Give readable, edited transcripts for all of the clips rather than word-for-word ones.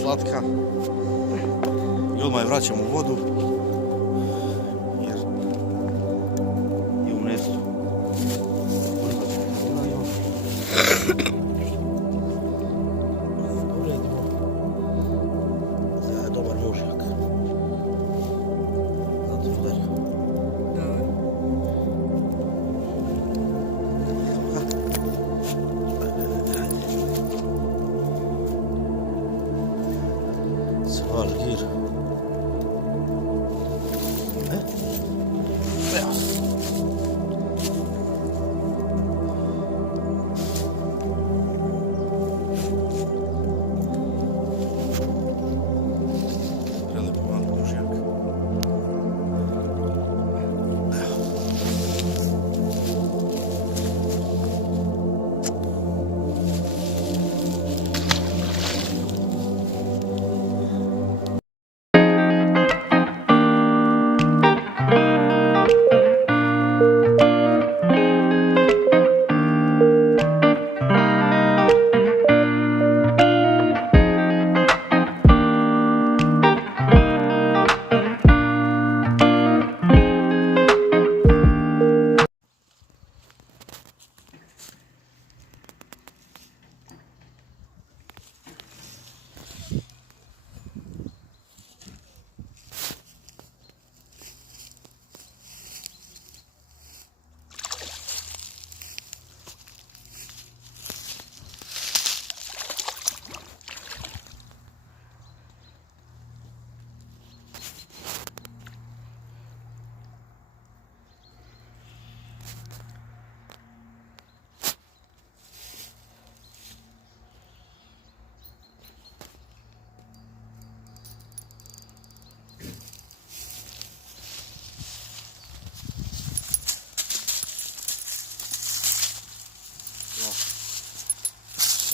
slatka i odmah je vraćam u vodu jer je u mjestu. Dobar mužjak. Zato udari. Sval gir.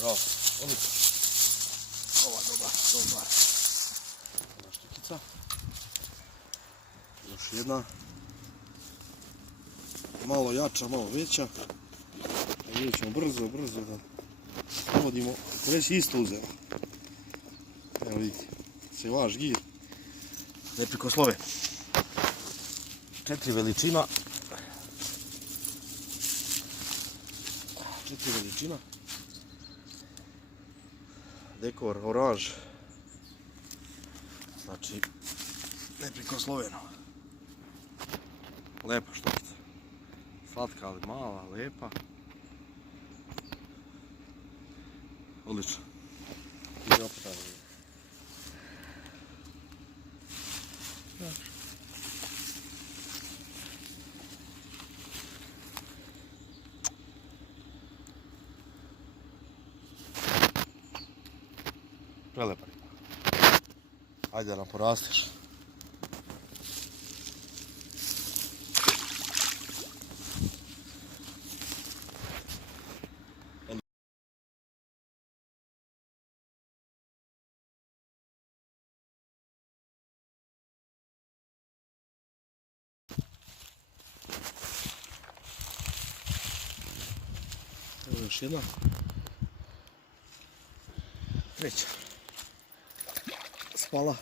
Bravo, odlično. Ova dobar. Jedna štikica. Još jedna. Malo jača, malo veća. Vidjet ćemo brzo da navodimo. Već isto uzela. Evo vidite, se vaš gir. Neprikosloven. 4 veličina. Dekor oranž, znači neprikosloveno. Lepa štokica, slatka ali mala, lepa, odlično. I opet tako. Prelepa riba. Ajde da nam porasteš. Evo još jedna. Treća. Spala.